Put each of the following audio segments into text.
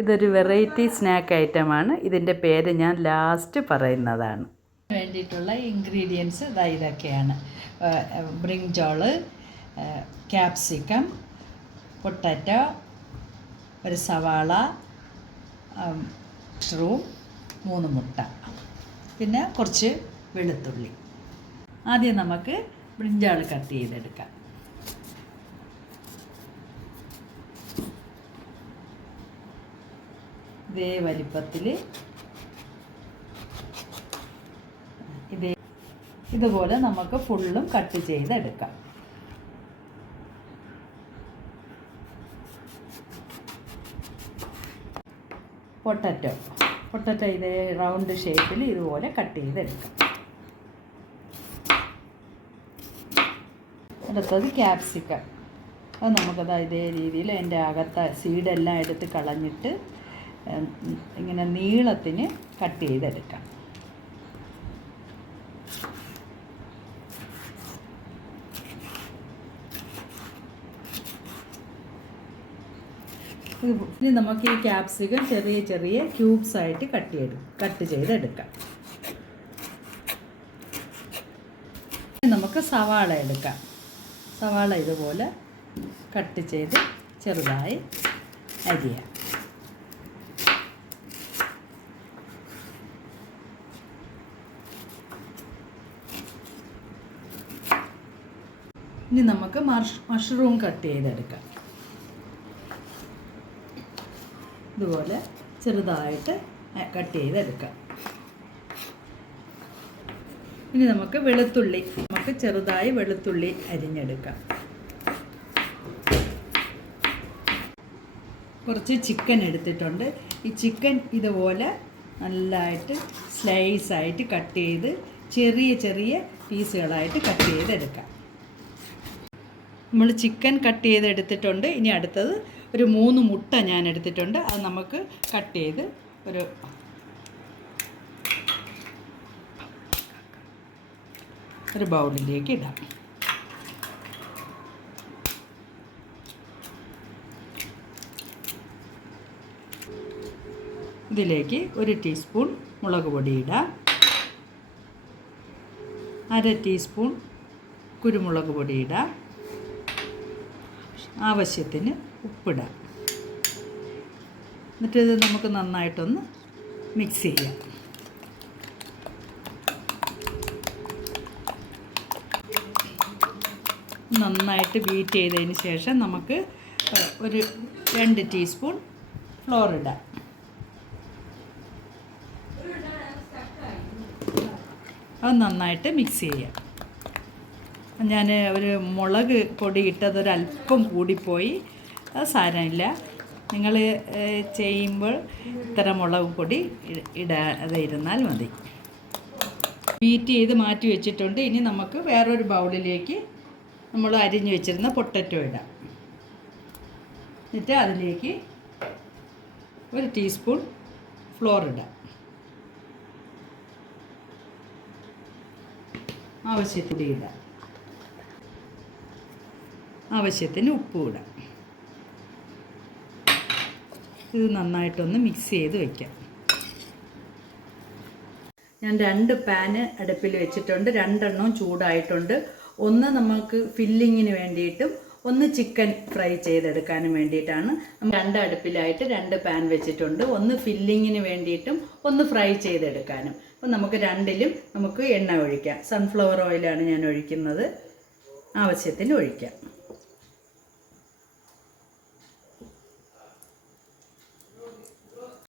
ഇതൊരു variety snack ഐറ്റമാണ്. ഇതിൻ്റെ പേര് ഞാൻ ലാസ്റ്റ് പറയുന്നതാണ്. വേണ്ടിയിട്ടുള്ള ഇൻഗ്രീഡിയൻസ് ഇതൊക്കെയാണ്: ബ്രിഞ്ചോള്, ക്യാപ്സിക്കം, പൊട്ടാറ്റോ, ഒരു സവാള, മഷ്റൂം, 3 മുട്ട, പിന്നെ കുറച്ച് വെളുത്തുള്ളി. ആദ്യം നമുക്ക് ബ്രിഞ്ചാൾ കട്ട് ചെയ്തെടുക്കാം. ഇതേ വലിപ്പത്തിൽ ഇതുപോലെ നമുക്ക് ഫുള്ളും കട്ട് ചെയ്തെടുക്കാം. പൊട്ടറ്റോ ഇതേ റൗണ്ട് ഷേപ്പിൽ ഇതുപോലെ കട്ട് ചെയ്തെടുക്കാം. അടുത്തത് ക്യാപ്സിക്കം. അത് നമുക്കത് ഇതേ രീതിയിൽ അതിൻ്റെ അകത്തെ സീഡെല്ലാം എടുത്ത് കളഞ്ഞിട്ട് ഇങ്ങനെ നീളത്തിന് കട്ട് ചെയ്തെടുക്കാം. ഇനി നമുക്ക് ഈ ക്യാപ്സിക്കം ചെറിയ ചെറിയ ക്യൂബ്സ് ആയിട്ട് കട്ട് ചെയ്തെടുക്കാം. നമുക്ക് സവാള എടുക്കാം. സവാള ഇതുപോലെ കട്ട് ചെയ്ത് ചെറുതായി അരിയാം. ഇനി നമുക്ക് മഷ്റൂം കട്ട് ചെയ്തെടുക്കാം. ഇതുപോലെ ചെറുതായിട്ട് കട്ട് ചെയ്തെടുക്കാം. ഇനി നമുക്ക് ചെറുതായി വെളുത്തുള്ളി അരിഞ്ഞെടുക്കാം. കുറച്ച് ചിക്കൻ എടുത്തിട്ടുണ്ട്. ഈ ചിക്കൻ ഇതുപോലെ നല്ലതായിട്ട് സ്ലൈസായിട്ട് കട്ട് ചെയ്ത് ചെറിയ ചെറിയ പീസുകളായിട്ട് കട്ട് ചെയ്തെടുക്കാം. നമ്മൾ ചിക്കൻ കട്ട് ചെയ്തെടുത്തിട്ടുണ്ട്. ഇനി അടുത്തത് ഒരു 3 മുട്ട ഞാൻ എടുത്തിട്ടുണ്ട്. അത് നമുക്ക് കട്ട് ചെയ്ത് ഒരു ബൗളിലേക്ക് ഇടാം. ഇതിലേക്ക് 1 ടീസ്പൂൺ മുളക് പൊടി ഇടാം. 1/2 ടീസ്പൂൺ കുരുമുളക് പൊടി ഇടാം. ആവശ്യത്തിന് ഉപ്പിടാം. എന്നിട്ട് ഇത് നമുക്ക് നന്നായിട്ടൊന്ന് മിക്സ് ചെയ്യാം. നന്നായിട്ട് ബീറ്റ് ചെയ്തതിന് ശേഷം നമുക്ക് ഒരു 2 ടീസ്പൂൺ ഫ്ലോർ ഇടാം. അത് നന്നായിട്ട് മിക്സ് ചെയ്യാം. ഞാൻ ഒരു മുളക് പൊടി ഇട്ടതൊരല്പം കൂടിപ്പോയി. അത് സാരമില്ല. നിങ്ങൾ ചെയ്യുമ്പോൾ ഇത്ര മുളക് പൊടി ഇടാതെ ഇരുന്നാൽ മതി. ബീറ്റ് ചെയ്ത് മാറ്റി വെച്ചിട്ടുണ്ട്. ഇനി നമുക്ക് വേറൊരു ബൗളിലേക്ക് നമ്മൾ അരിഞ്ഞു വെച്ചിരുന്ന പൊട്ടറ്റോ ഇടാം. എന്നിട്ട് അതിലേക്ക് 1 ടീസ്പൂൺ ഫ്ലോർ ഇടാം. ആവശ്യത്തിന് ഇടാം. ആവശ്യത്തിന് ഉപ്പും ഇടാം. ഇത് നന്നായിട്ടൊന്ന് മിക്സ് ചെയ്ത് വയ്ക്കാം. ഞാൻ 2 പാന് അടുപ്പിൽ വെച്ചിട്ടുണ്ട്. 2 എണ്ണവും ചൂടായിട്ടുണ്ട്. ഒന്ന് നമുക്ക് ഫില്ലിങ്ങിന് വേണ്ടിയിട്ടും ഒന്ന് ചിക്കൻ ഫ്രൈ ചെയ്തെടുക്കാനും വേണ്ടിയിട്ടാണ്. 2 അടുപ്പിലായിട്ട് 2 പാൻ വെച്ചിട്ടുണ്ട്. ഒന്ന് ഫില്ലിങ്ങിന് വേണ്ടിയിട്ടും ഒന്ന് ഫ്രൈ ചെയ്തെടുക്കാനും. അപ്പോൾ നമുക്ക് 2ലും നമുക്ക് എണ്ണ ഒഴിക്കാം. സൺഫ്ലവർ ഓയിലാണ് ഞാൻ ഒഴിക്കുന്നത്. ആവശ്യത്തിന് ഒഴിക്കാം.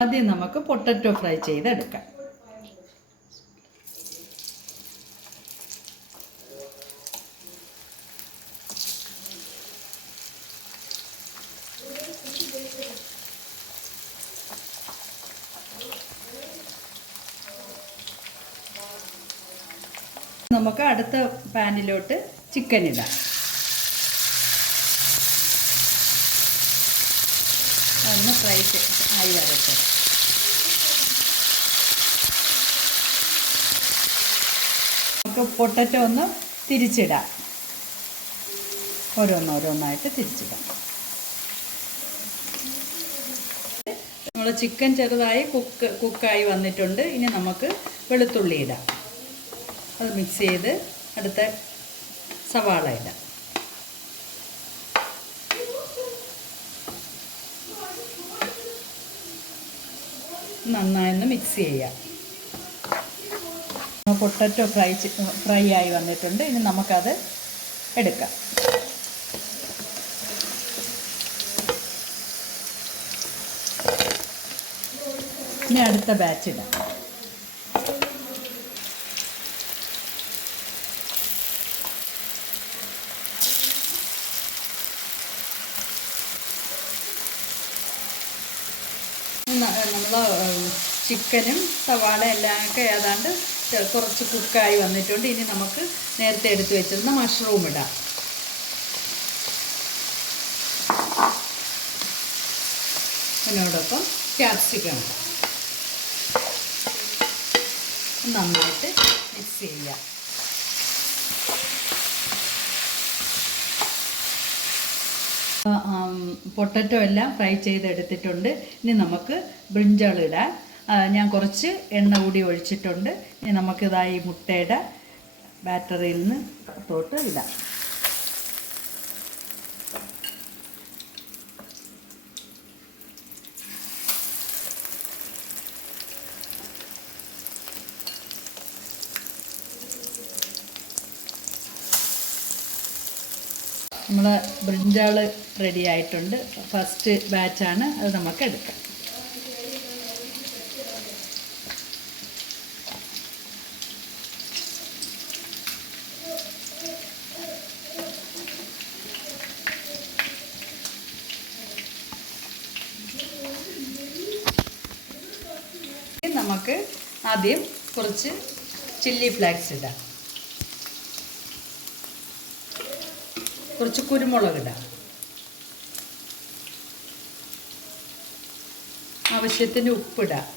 ആദ്യം നമുക്ക് പൊട്ടറ്റോ ഫ്രൈ ചെയ്തെടുക്കാം. നമുക്ക് അടുത്ത പാനിലോട്ട് ചിക്കൻ ഇടാം. ഒന്ന് ഫ്രൈ ആയി വരട്ടെ. നമുക്ക് പൊട്ടറ്റോ ഒന്ന് തിരിച്ചിടാം. ഓരോന്നോരോന്നായിട്ട് തിരിച്ചിടാം. നമ്മളെ ചിക്കൻ ചെറുതായി കുക്കായി വന്നിട്ടുണ്ട്. ഇനി നമുക്ക് വെളുത്തുള്ളി ഇടാം. അത് മിക്സ് ചെയ്ത് അടുത്ത സവാള ഇടാം. നന്നായൊന്ന് മിക്സ് ചെയ്യാം. പൊട്ടറ്റോ ഫ്രൈ ആയി വന്നിട്ടുണ്ട്. ഇനി നമുക്കത് എടുക്കാം. ഇനി അടുത്ത ബാച്ച് ഇടാം. നമ്മൾ ചിക്കനും സവാള എല്ലാം ഒക്കെ ഏതാണ്ട് കുറച്ച് കുക്കായി വന്നിട്ടുണ്ട്. ഇനി നമുക്ക് നേരത്തെ എടുത്ത് വെച്ചിരുന്ന മഷ്റൂം ഇടാം. അതിനോടൊപ്പം ക്യാപ്സിക്കം ഇടാം. നന്നായിട്ട് മിക്സ് ചെയ്യാം. പൊട്ടറ്റോ എല്ലാം ഫ്രൈ ചെയ്തെടുത്തിട്ടുണ്ട്. ഇനി നമുക്ക് ബ്രിഞ്ചാൾ ഇടാം. ഞാൻ കുറച്ച് എണ്ണ കൂടി ഒഴിച്ചിട്ടുണ്ട്. ഇനി നമുക്കിതായി മുട്ടയുടെ ബാറ്ററിയിൽ നിന്ന് തൊട്ട് ഇടാം. നമ്മൾ ബ്രിഞ്ചാൾ റെഡി ആയിട്ടുണ്ട്. ഫസ്റ്റ് ബാച്ചാണ്, അത് നമുക്ക് എടുക്കാം. നമുക്ക് ആദ്യം കുറച്ച് ചില്ലി ഫ്ലേക്സ് ഇടാം. കുറച്ച് കുരുമുളക് ഇടാം. ആവശ്യത്തിന് ഉപ്പിടാം.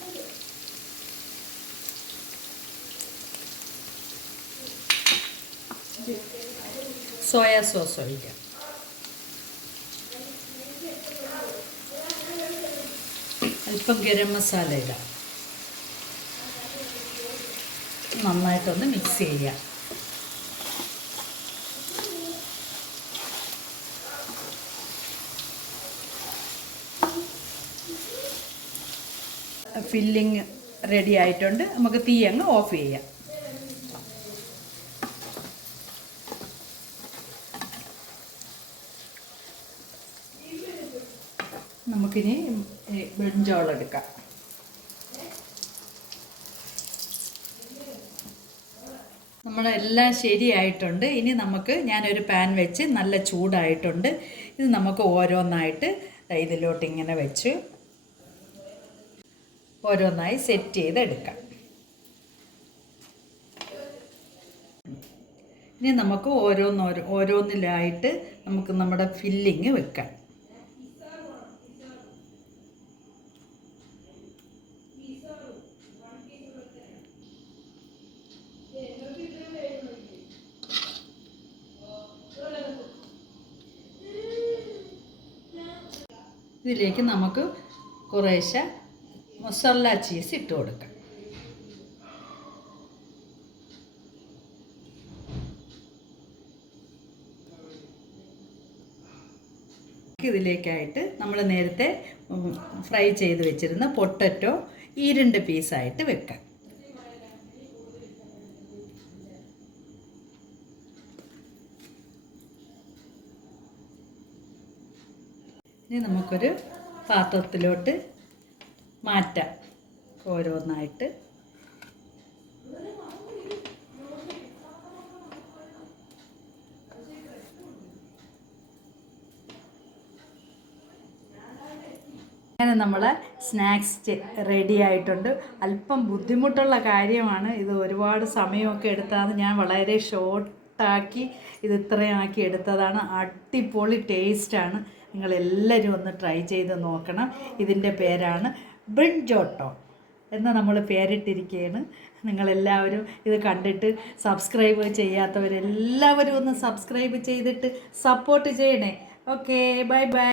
സോയാ സോസ് ഒഴിക്കാം. അല്പം ഗരം മസാല ഇടാം. നന്നായിട്ടൊന്ന് മിക്സ് ചെയ്യാം. ഫില്ലിങ് റെഡി ആയിട്ടുണ്ട്. നമുക്ക് തീ അങ്ങ് ഓഫ് ചെയ്യാം. നമുക്കിനി ബ്രിഞ്ചോൾ എടുക്കാം. നമ്മളെല്ലാം ശരിയായിട്ടുണ്ട്. ഇനി നമുക്ക് ഞാനൊരു പാൻ വെച്ച് നല്ല ചൂടായിട്ടുണ്ട്. ഇത് നമുക്ക് ഓരോന്നായിട്ട് ഇതിലോട്ട് ഇങ്ങനെ വെച്ച് ഓരോന്നായി സെറ്റ് ചെയ്തെടുക്കാം. ഇനി നമുക്ക് ഓരോന്നിലായിട്ട് നമുക്ക് നമ്മുടെ ഫില്ലിങ് വെക്കാം. ഇതിലേക്ക് നമുക്ക് കുറേശ്ശെ മൊസറല്ല ചീസ് ഇട്ട് കൊടുക്കാം. ഇതിലേക്കായിട്ട് നമ്മൾ നേരത്തെ ഫ്രൈ ചെയ്ത് വെച്ചിരുന്ന പൊട്ടറ്റോ ഈ 2 പീസായിട്ട് വെക്കാം. ഇനി നമുക്കൊരു പാത്രത്തിലോട്ട് മാറ്റാം ഓരോന്നായിട്ട്. അങ്ങനെ നമ്മളെ സ്നാക്സ് റെഡി ആയിട്ടുണ്ട്. അല്പം ബുദ്ധിമുട്ടുള്ള കാര്യമാണ് ഇത്. ഒരുപാട് സമയമൊക്കെ എടുത്താണ്. ഞാൻ വളരെ ഷോർട്ടാക്കി ഇത് ഇത്രയും ആക്കി എടുത്തതാണ്. അടിപൊളി ടേസ്റ്റാണ്. നിങ്ങളെല്ലാവരും ഒന്ന് ട്രൈ ചെയ്ത് നോക്കണം. ഇതിൻ്റെ പേരാണ് ബ്രിഞ്ചോട്ടോ എന്ന് നമ്മൾ പേരിട്ടിരിക്കുകയാണ്. നിങ്ങളെല്ലാവരും ഇത് കണ്ടിട്ട് സബ്സ്ക്രൈബ് ചെയ്യാത്തവരെല്ലാവരും ഒന്ന് സബ്സ്ക്രൈബ് ചെയ്തിട്ട് സപ്പോർട്ട് ചെയ്യണേ. Okay, bye bye.